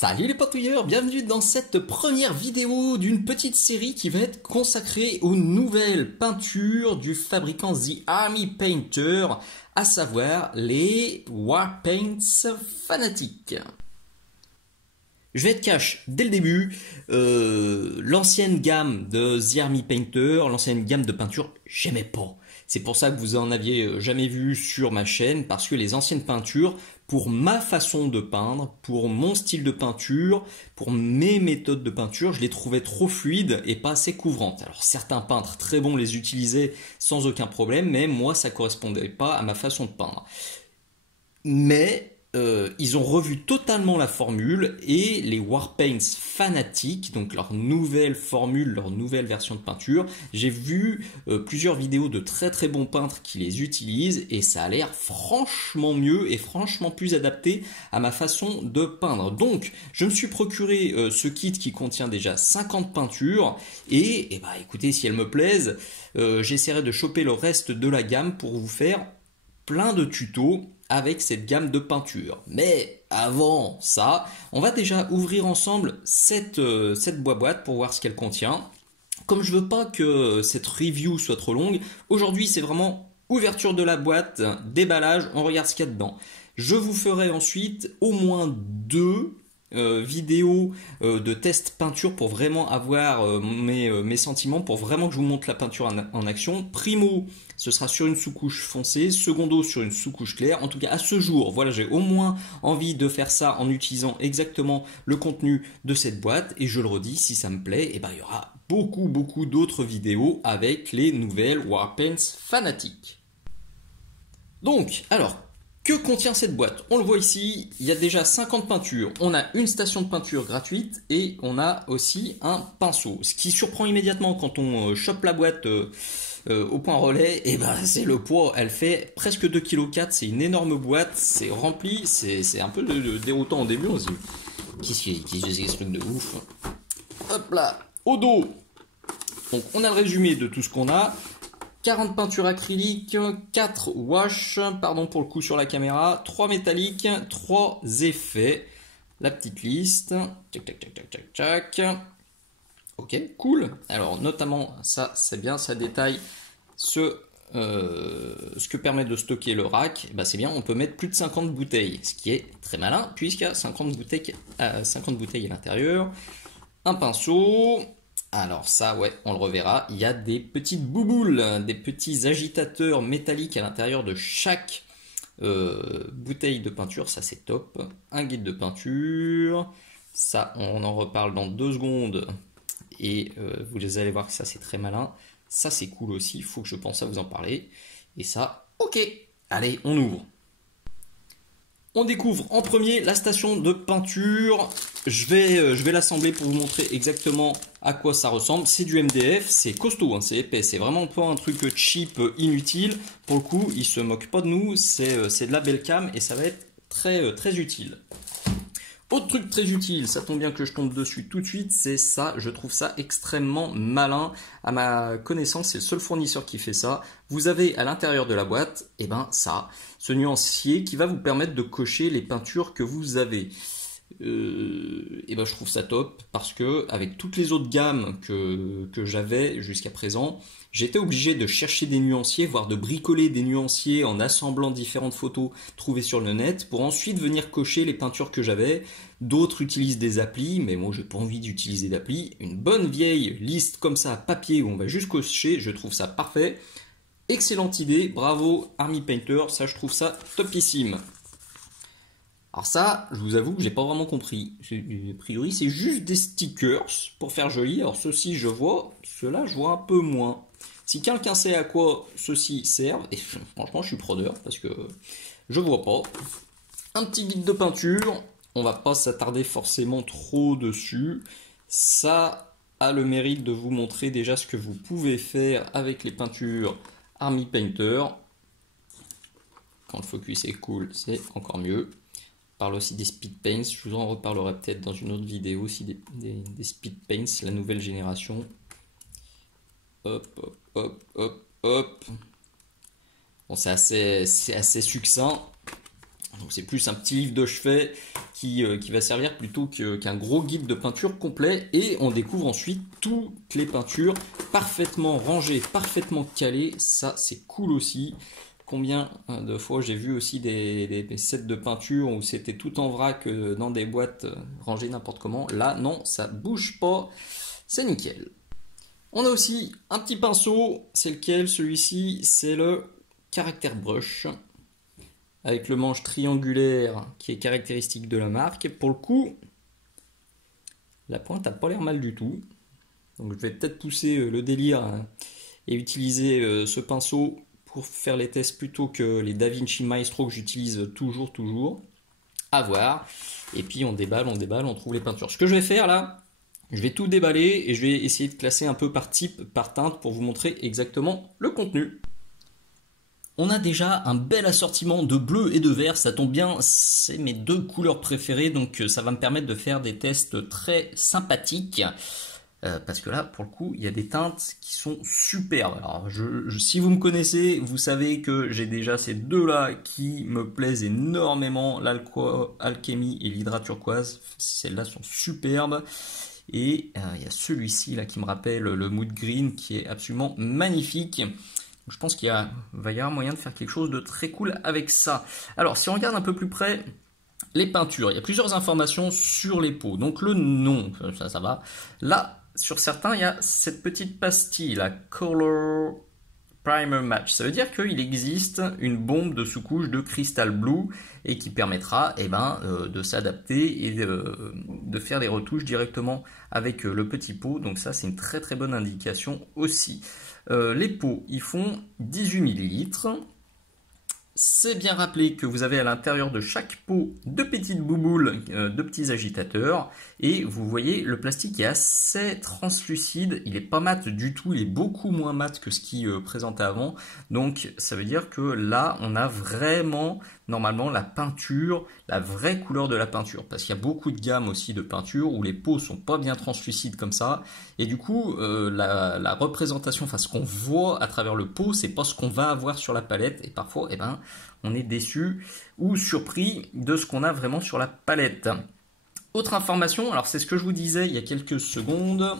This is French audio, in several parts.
Salut les patouilleurs, bienvenue dans cette première vidéo d'une petite série qui va être consacrée aux nouvelles peintures du fabricant The Army Painter, à savoir les Warpaints Fanatics. Je vais être cash dès le début, l'ancienne gamme de The Army Painter, l'ancienne gamme de peinture, j'aimais pas. C'est pour ça que vous en aviez jamais vu sur ma chaîne, parce que les anciennes peintures, pour ma façon de peindre, pour mon style de peinture, pour mes méthodes de peinture, je les trouvais trop fluides et pas assez couvrantes. Alors certains peintres très bons les utilisaient sans aucun problème, mais moi ça correspondait pas à ma façon de peindre. Mais ils ont revu totalement la formule et les Warpaints Fanatics, donc leur nouvelle formule, leur nouvelle version de peinture, j'ai vu plusieurs vidéos de très très bons peintres qui les utilisent et ça a l'air franchement mieux et franchement plus adapté à ma façon de peindre. Donc je me suis procuré ce kit qui contient déjà 50 peintures et bah écoutez, si elles me plaisent, j'essaierai de choper le reste de la gamme pour vous faire plein de tutos avec cette gamme de peinture. Mais avant ça, on va déjà ouvrir ensemble cette boîte pour voir ce qu'elle contient. Comme je veux pas que cette review soit trop longue, aujourd'hui c'est vraiment ouverture de la boîte, déballage, on regarde ce qu'il y a dedans. Je vous ferai ensuite au moins deux vidéos de test peinture pour vraiment avoir mes sentiments, pour vraiment que je vous montre la peinture en action. Primo, ce sera sur une sous-couche foncée, secondo sur une sous-couche claire. En tout cas à ce jour, voilà, j'ai au moins envie de faire ça en utilisant exactement le contenu de cette boîte, et je le redis, si ça me plaît, et ben, il y aura beaucoup d'autres vidéos avec les nouvelles Warpaints Fanatics. Donc, alors, que contient cette boîte? On le voit ici, il y a déjà 50 peintures. On a une station de peinture gratuite et on a aussi un pinceau. Ce qui surprend immédiatement quand on chope la boîte au point relais, et ben c'est le poids. Elle fait presque 2,4 kg. C'est une énorme boîte, c'est rempli. C'est un peu déroutant au début. On se dit, qu'est-ce que c'est ce truc de ouf? Hop là, au dos. Donc on a le résumé de tout ce qu'on a. 40 peintures acryliques, 4 wash, pardon pour le coup sur la caméra, 3 métalliques, 3 effets, la petite liste, tchac. Ok, cool. Alors notamment ça c'est bien, ça détaille ce que permet de stocker le rack. Bah, c'est bien, on peut mettre plus de 50 bouteilles, ce qui est très malin puisqu'il y a 50 bouteilles à l'intérieur. Un pinceau. Alors ça, ouais, on le reverra, il y a des petites bouboules, des petits agitateurs métalliques à l'intérieur de chaque bouteille de peinture, ça c'est top. Un guide de peinture, ça on en reparle dans 2 secondes et vous allez voir que ça c'est très malin. Ça c'est cool aussi, il faut que je pense à vous en parler. Et ça, ok, allez, on ouvre. On découvre en premier la station de peinture. Je vais l'assembler pour vous montrer exactement à quoi ça ressemble. C'est du MDF, c'est costaud, hein, c'est épais, c'est vraiment pas un truc cheap, inutile. Pour le coup, il se moque pas de nous, c'est de la belle cam et ça va être très utile. Autre truc très utile, ça tombe bien que je tombe dessus tout de suite, c'est ça, je trouve ça extrêmement malin. À ma connaissance, c'est le seul fournisseur qui fait ça. Vous avez à l'intérieur de la boîte, et ben ça, ce nuancier qui va vous permettre de cocher les peintures que vous avez. Et ben je trouve ça top parce que avec toutes les autres gammes que j'avais jusqu'à présent, j'étais obligé de chercher des nuanciers, voire de bricoler des nuanciers en assemblant différentes photos trouvées sur le net pour ensuite venir cocher les peintures que j'avais. D'autres utilisent des applis, mais moi j'ai pas envie d'utiliser d'appli. Une bonne vieille liste comme ça à papier où on va juste cocher, je trouve ça parfait. Excellente idée, bravo Army Painter, ça je trouve ça topissime. Alors ça, je vous avoue que j'ai pas vraiment compris. A priori, c'est juste des stickers pour faire joli. Alors ceux-ci, je vois, ceux-là, je vois un peu moins. Si quelqu'un sait à quoi ceux-ci servent, et franchement, je suis preneur parce que je vois pas. Un petit guide de peinture. On va pas s'attarder forcément trop dessus. Ça a le mérite de vous montrer déjà ce que vous pouvez faire avec les peintures Army Painter. Quand le focus est cool, c'est encore mieux. On parle aussi des speed paints, je vous en reparlerai peut-être dans une autre vidéo aussi des speed paints, la nouvelle génération. Hop. Bon, c'est assez succinct. Donc c'est plus un petit livre de chevet qui va servir plutôt qu'un gros guide de peinture complet. Et on découvre ensuite toutes les peintures parfaitement rangées, parfaitement calées. Ça, c'est cool aussi. Combien de fois j'ai vu aussi des sets de peinture où c'était tout en vrac dans des boîtes rangées n'importe comment. Là, non, ça bouge pas. C'est nickel. On a aussi un petit pinceau. C'est lequel? Celui-ci, c'est le Character Brush, avec le manche triangulaire qui est caractéristique de la marque. Pour le coup, la pointe n'a pas l'air mal du tout. Donc je vais peut-être pousser le délire et utiliser ce pinceau pour faire les tests plutôt que les DaVinci Maestro que j'utilise toujours. À voir. Et puis on déballe, on trouve les peintures. Ce que je vais faire là, je vais tout déballer et je vais essayer de classer un peu par type, par teinte pour vous montrer exactement le contenu. On a déjà un bel assortiment de bleu et de vert, ça tombe bien, c'est mes deux couleurs préférées, donc ça va me permettre de faire des tests très sympathiques. Parce que là, pour le coup, il y a des teintes qui sont superbes. Alors, si vous me connaissez, vous savez que j'ai déjà ces deux-là qui me plaisent énormément, l'Alchemy et l'Hydra Turquoise. Celles-là sont superbes. Et il y a celui-ci là qui me rappelle le Mood Green qui est absolument magnifique. Je pense qu'il va y avoir moyen de faire quelque chose de très cool avec ça. Alors, si on regarde un peu plus près les peintures, il y a plusieurs informations sur les pots. Donc, le nom, ça va. Là, sur certains, il y a cette petite pastille, la Color Primer Match. Ça veut dire qu'il existe une bombe de sous-couche de Crystal Blue et qui permettra de s'adapter et de faire les retouches directement avec le petit pot. Donc ça, c'est une très très bonne indication aussi. Les pots, ils font 18 ml. C'est bien rappelé que vous avez à l'intérieur de chaque pot deux petites bouboules, deux petits agitateurs. Et vous voyez, le plastique est assez translucide. Il n'est pas mat du tout. Il est beaucoup moins mat que ce qui présentait avant. Donc, ça veut dire que là, on a vraiment, normalement, la peinture, la vraie couleur de la peinture. Parce qu'il y a beaucoup de gammes aussi de peinture où les pots sont pas bien translucides comme ça. Et du coup, la représentation, enfin, ce qu'on voit à travers le pot, c'est pas ce qu'on va avoir sur la palette. Et parfois, on est déçu ou surpris de ce qu'on a vraiment sur la palette. Autre information, alors c'est ce que je vous disais il y a quelques secondes.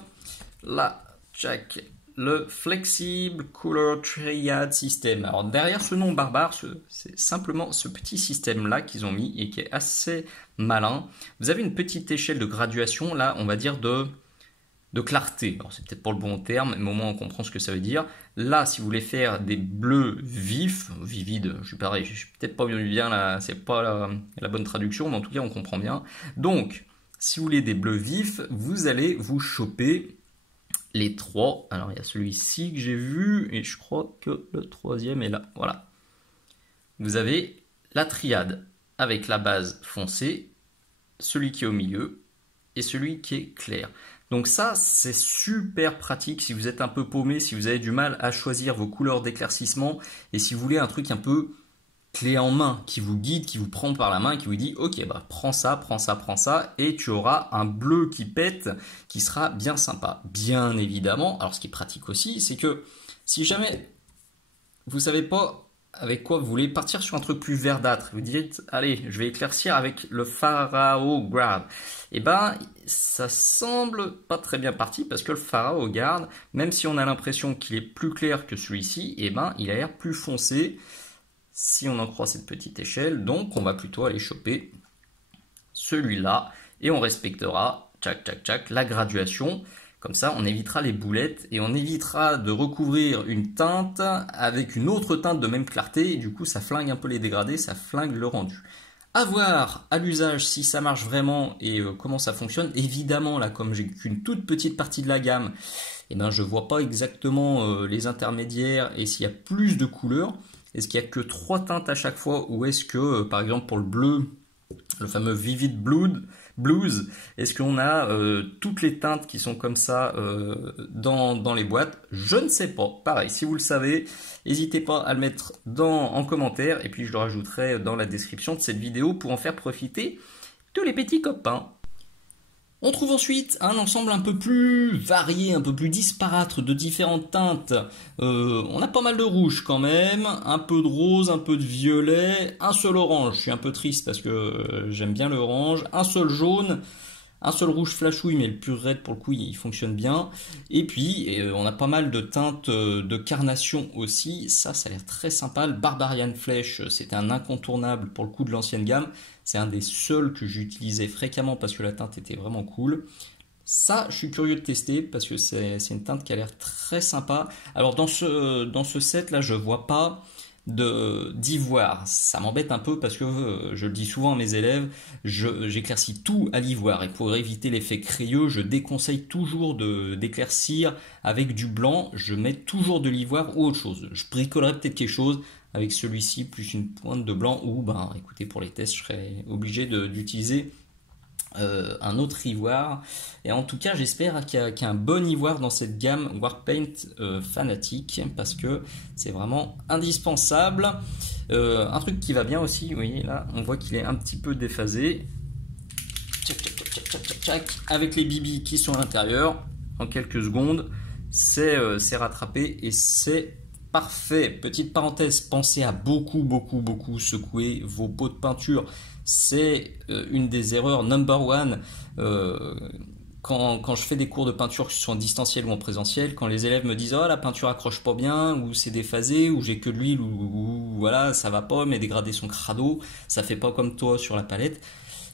Là, check, le Flexible Color Triad System. Alors derrière ce nom barbare, c'est simplement ce petit système-là qu'ils ont mis et qui est assez malin. Vous avez une petite échelle de graduation, là, on va dire de clarté. Alors c'est peut-être pas le bon terme, mais au moins on comprend ce que ça veut dire. Là, si vous voulez faire des bleus vifs, vivides, je suis pareil, je suis peut-être pas bien là, c'est pas la bonne traduction, mais en tout cas on comprend bien. Donc, si vous voulez des bleus vifs, vous allez vous choper les trois. Alors il y a celui-ci que j'ai vu, et je crois que le troisième est là. Voilà. Vous avez la triade avec la base foncée, celui qui est au milieu, et celui qui est clair. Donc ça, c'est super pratique si vous êtes un peu paumé, si vous avez du mal à choisir vos couleurs d'éclaircissement et si vous voulez un truc un peu clé en main qui vous guide, qui vous prend par la main et qui vous dit « Ok, prends ça et tu auras un bleu qui pète qui sera bien sympa. » Bien évidemment, alors ce qui est pratique aussi, c'est que si jamais vous ne savez pas avec quoi vous voulez partir sur un truc plus verdâtre, vous dites allez, je vais éclaircir avec le Pharaoh Guard. Et ça semble pas très bien parti parce que le Pharaoh Guard, même si on a l'impression qu'il est plus clair que celui-ci, il a l'air plus foncé si on en croit cette petite échelle. Donc on va plutôt aller choper celui-là et on respectera la graduation. Comme ça, on évitera les boulettes et on évitera de recouvrir une teinte avec une autre teinte de même clarté. Et du coup, ça flingue un peu les dégradés, ça flingue le rendu. À voir à l'usage si ça marche vraiment et comment ça fonctionne. Évidemment, là, comme j'ai qu'une toute petite partie de la gamme, je vois pas exactement les intermédiaires et s'il y a plus de couleurs. Est-ce qu'il n'y a que 3 teintes à chaque fois ou est-ce que, par exemple, pour le bleu, le fameux Vivid Blues, est-ce qu'on a toutes les teintes qui sont comme ça dans les boîtes? Je ne sais pas. Pareil, si vous le savez, n'hésitez pas à le mettre en commentaire et puis je le rajouterai dans la description de cette vidéo pour en faire profiter tous les petits copains. On trouve ensuite un ensemble un peu plus varié, un peu plus disparate de différentes teintes. On a pas mal de rouge quand même, un peu de rose, un peu de violet, un seul orange. Je suis un peu triste parce que j'aime bien l'orange, un seul jaune, un seul rouge flashouille, mais le plus raide pour le coup il fonctionne bien. Et puis on a pas mal de teintes de carnation aussi. Ça a l'air très sympa. Le Barbarian Flesh, c'était un incontournable pour le coup de l'ancienne gamme. C'est un des seuls que j'utilisais fréquemment parce que la teinte était vraiment cool. Ça, je suis curieux de tester parce que c'est une teinte qui a l'air très sympa. Alors dans ce set là, je vois pas d'ivoire. Ça m'embête un peu parce que je le dis souvent à mes élèves, j'éclaircis tout à l'ivoire et pour éviter l'effet crayeux, je déconseille toujours d'éclaircir avec du blanc. Je mets toujours de l'ivoire ou autre chose. Je bricolerai peut-être quelque chose avec celui-ci plus une pointe de blanc ou ben écoutez, pour les tests je serai obligé d'utiliser un autre ivoire. Et en tout cas j'espère qu'il y a un bon ivoire dans cette gamme Warpaint Fanatic parce que c'est vraiment indispensable. Un truc qui va bien aussi, vous voyez là on voit qu'il est un petit peu déphasé. Tchac, tchac, tchac, tchac, tchac, tchac, avec les bibis qui sont à l'intérieur. En quelques secondes c'est rattrapé et c'est parfait. Petite parenthèse, pensez à beaucoup secouer vos pots de peinture. C'est une des erreurs number one quand je fais des cours de peinture, que ce soit en distanciel ou en présentiel, quand les élèves me disent oh la peinture accroche pas bien, ou c'est déphasé, ou j'ai que de l'huile, ou voilà ça va pas, mes dégradés sont crado, ça fait pas comme toi sur la palette.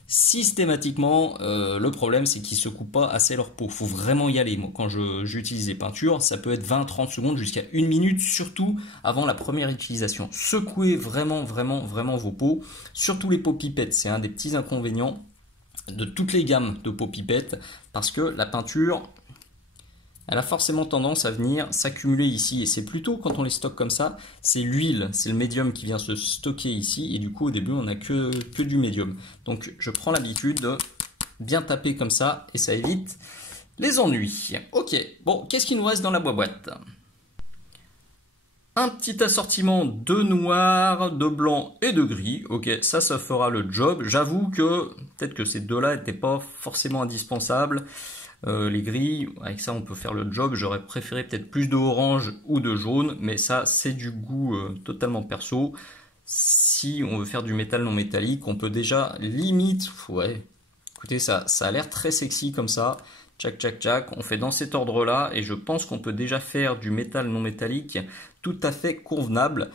Systématiquement, le problème c'est qu'ils secouent pas assez leur peau. Faut vraiment y aller. Moi, quand j'utilise les peintures, ça peut être 20-30 secondes jusqu'à 1 minute, surtout avant la première utilisation. Secouez vraiment vos peaux, surtout les peaux pipettes. C'est un des petits inconvénients de toutes les gammes de peaux pipettes parce que la peinture, elle a forcément tendance à venir s'accumuler ici et c'est plutôt quand on les stocke comme ça, c'est l'huile, c'est le médium qui vient se stocker ici et du coup au début on n'a que du médium. Donc je prends l'habitude de bien taper comme ça et ça évite les ennuis. Ok, bon, qu'est-ce qu'il nous reste dans la boîte? Un petit assortiment de noir, de blanc et de gris. Ok, ça fera le job. J'avoue que peut-être que ces deux-là n'étaient pas forcément indispensables. Les gris, avec ça on peut faire le job. J'aurais préféré peut-être plus de orange ou de jaune, mais ça c'est du goût totalement perso. Si on veut faire du métal non métallique, on peut déjà limite, ouais, écoutez ça a l'air très sexy comme ça. Tchac tchac tchac, on fait dans cet ordre là et je pense qu'on peut déjà faire du métal non métallique tout à fait convenable.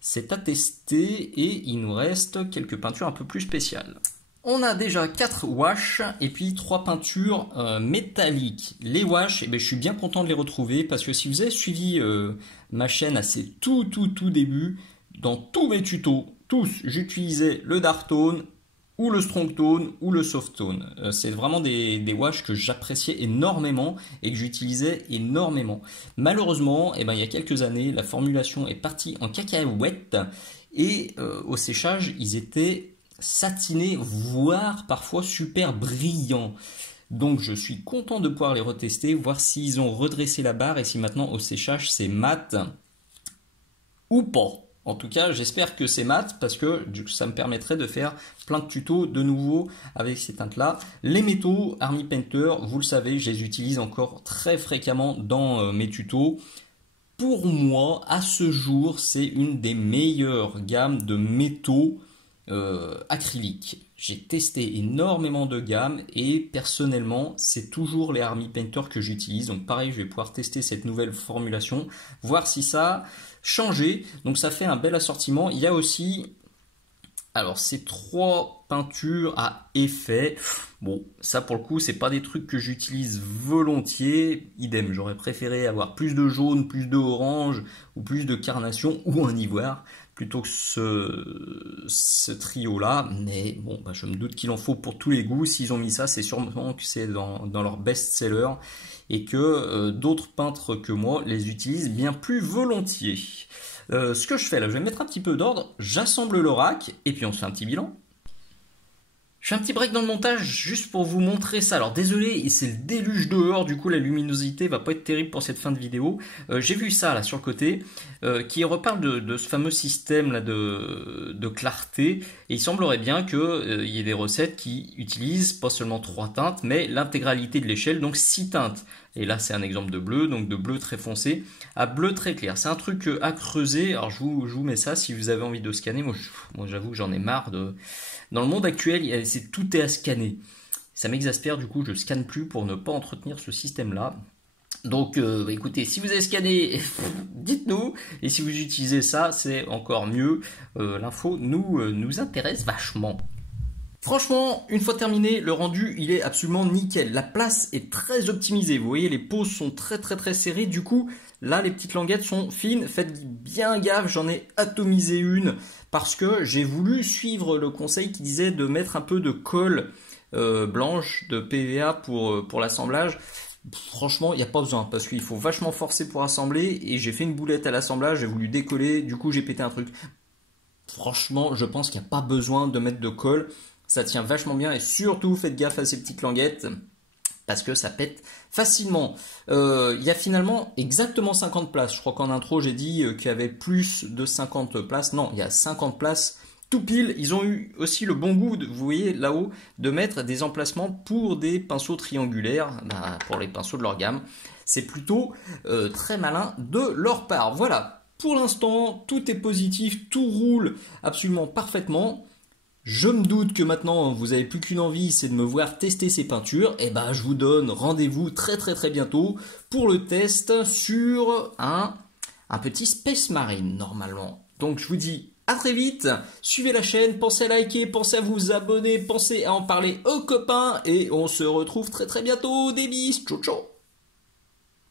C'est à tester et il nous reste quelques peintures un peu plus spéciales. On a déjà 4 washes et puis 3 peintures métalliques. Les washes, eh bien, je suis bien content de les retrouver parce que si vous avez suivi ma chaîne à ses tout début, dans tous mes tutos, tous, j'utilisais le Dark Tone ou le Strong Tone ou le Soft Tone. C'est vraiment des washes que j'appréciais énormément et que j'utilisais énormément. Malheureusement, eh ben, il y a quelques années, la formulation est partie en cacahuète et au séchage, ils étaient satinés, voire parfois super brillants. Donc je suis content de pouvoir les retester, voir s'ils ont redressé la barre et si maintenant au séchage c'est mat ou pas. En tout cas, j'espère que c'est mat parce que ça me permettrait de faire plein de tutos de nouveau avec ces teintes-là. Les métaux Army Painter, vous le savez, je les utilise encore très fréquemment dans mes tutos. Pour moi, à ce jour, c'est une des meilleures gammes de métaux acryliques. J'ai testé énormément de gammes et personnellement, c'est toujours les Army Painter que j'utilise. Donc pareil, je vais pouvoir tester cette nouvelle formulation, voir si ça changé. Donc ça fait un bel assortiment. Il y a aussi, alors ces 3 peintures à effet. Bon, ça pour le coup, c'est pas des trucs que j'utilise volontiers. Idem, j'aurais préféré avoir plus de jaune, plus de orange ou plus de carnation ou un ivoire plutôt que ce trio-là. Mais bon, bah, je me doute qu'il en faut pour tous les goûts. S'ils ont mis ça, c'est sûrement que c'est dans leur best-seller et que d'autres peintres que moi les utilisent bien plus volontiers. Ce que je fais là, je vais mettre un petit peu d'ordre, j'assemble le rack et puis on se fait un petit bilan. Je fais un petit break dans le montage juste pour vous montrer ça. Alors désolé, c'est le déluge dehors, du coup la luminosité va pas être terrible pour cette fin de vidéo. J'ai vu ça là sur le côté, qui reparle de ce fameux système là de clarté. Et il semblerait bien qu'il y ait des recettes qui utilisent pas seulement 3 teintes, mais l'intégralité de l'échelle, donc 6 teintes. Et là c'est un exemple de bleu, donc de bleu très foncé à bleu très clair. C'est un truc à creuser. Alors je vous mets ça si vous avez envie de scanner. Moi j'avoue que j'en ai marre de... Dans le monde actuel, tout est à scanner. Ça m'exaspère, du coup, je scanne plus pour ne pas entretenir ce système-là. Donc, écoutez, si vous avez scanné, dites-nous. Et si vous utilisez ça, c'est encore mieux. L'info nous intéresse vachement. Franchement, une fois terminé, le rendu, il est absolument nickel. La place est très optimisée. Vous voyez, les poses sont très serrées. Du coup, là, les petites languettes sont fines. Faites bien gaffe, j'en ai atomisé une parce que j'ai voulu suivre le conseil qui disait de mettre un peu de colle blanche, de PVA pour l'assemblage. Franchement, il n'y a pas besoin parce qu'il faut vachement forcer pour assembler et j'ai fait une boulette à l'assemblage, j'ai voulu décoller, du coup j'ai pété un truc. Franchement, je pense qu'il n'y a pas besoin de mettre de colle. Ça tient vachement bien et surtout faites gaffe à ces petites languettes parce que ça pète facilement. Il y a finalement exactement 50 places. Je crois qu'en intro j'ai dit qu'il y avait plus de 50 places. Non, il y a 50 places tout pile. Ils ont eu aussi le bon goût, vous voyez là-haut, de mettre des emplacements pour des pinceaux triangulaires, pour les pinceaux de leur gamme. C'est plutôt très malin de leur part. Voilà, pour l'instant tout est positif, tout roule absolument parfaitement. Je me doute que maintenant vous n'avez plus qu'une envie, c'est de me voir tester ces peintures. Et ben je vous donne rendez-vous très bientôt pour le test sur un petit Space Marine normalement. Donc je vous dis à très vite, suivez la chaîne, pensez à liker, pensez à vous abonner, pensez à en parler aux copains et on se retrouve très bientôt. Des bis, ciao ciao.